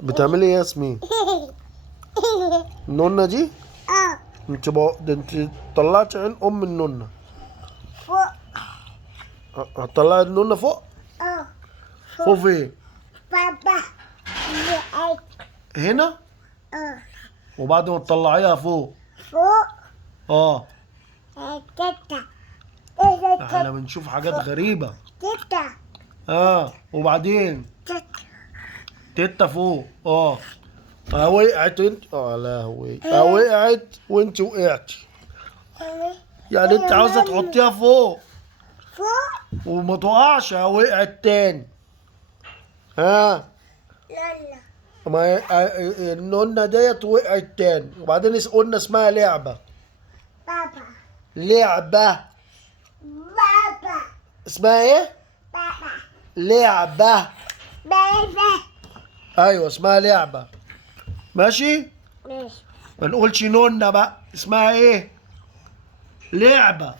بتعملي ايه يا ياسمين؟ النونة دي؟ ده انت طلعت عين ام النونة. فوق. هتطلعي النونة فوق؟ فوق فين؟ بابا. هنا؟ وبعد ما تطلعيها فوق؟ فوق. اه. تتا. احنا بنشوف حاجات غريبة. تتا. وبعدين؟ تتا. تتا فوق. وقعت انت. لهوي. وقعت وانت وقعتي. يعني انت عاوزة تحطيها فوق فوق. وما تقعش. وقعت تاني. لا. ما النونة ديت وقعت تاني. وبعدين قلنا اسمها لعبة. بابا. لعبة. بابا. اسمها ايه؟ بابا. لعبة. بابا. ايوه اسمها لعبة. ماشي؟ ماشي. ما نقولش نونة بقى. اسمها ايه؟ لعبة.